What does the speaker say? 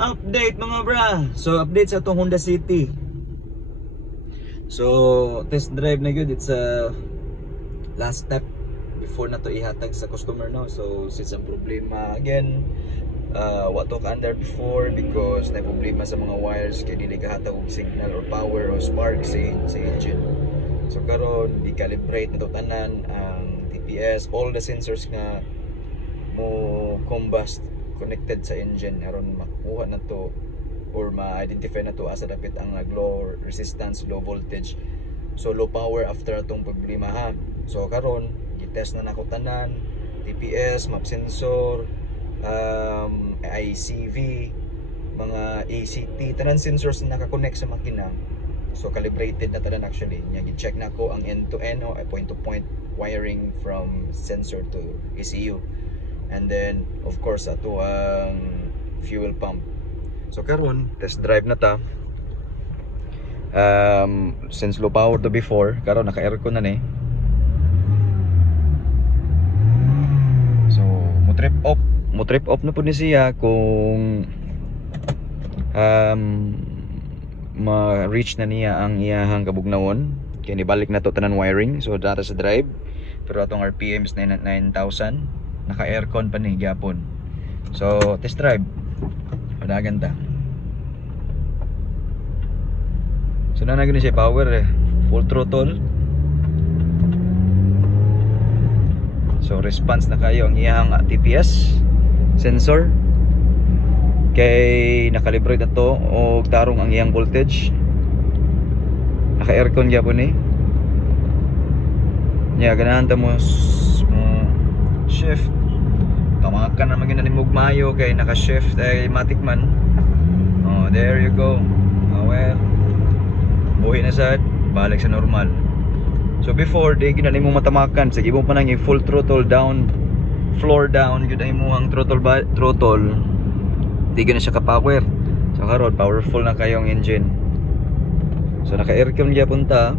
Update mga bra. So update sa itong Honda City. So test drive na good. It's a last step before na to ihatag sa customer, no. So since ang problema again, what took under before because na problema sa mga wires kay dili kahatag og signal or power or spark sa engine. So karon di-calibrate na to tanan ang TPS, all the sensors nga mo combust connected sa engine aron makuha na to or ma-identify na to asa dapit ang low resistance, low voltage, so low power after atong problema ha. So karon i-test na nako tanan, TPS, map sensor, ICV, mga ACT, tanan sensors na naka-connect sa makina. So calibrated na tanan actually. Nya gi-check na ko ang end-to-end o point-to-point wiring from sensor to ECU. And then of course ato ang fuel pump. So karon test drive na ta. Since low power to before, karon naka-aircon na ni. So mo trip off na po ni siya kung ma-reach na niya ang iyahang kabugnawon. Kaya nibalik na to tanan wiring. So data sa drive. Pero atong RPM is 9,000. Naka-aircon pa ni gyapon. So test drive. Padagan ta. So na gani siya power full throttle. So response na kayo ang iyang TPS sensor. Kay nakalibrate na to og tarong ang iyang voltage. Naka-aircon gyapon ni. Nya ganahan ta mo shift. Tama ka na maging nanimog mayo kay naka-shift matic man. Oh, there you go. Oh, well. Buhi na sad, balik sa normal. So before, di ginani mo matamakan. Sige mo pa nang i-full throttle down, floor down, yun ay mo ang throttle. Di gina siya ka-power. So karon powerful na kayong engine. So naka-aircon gyapon ta.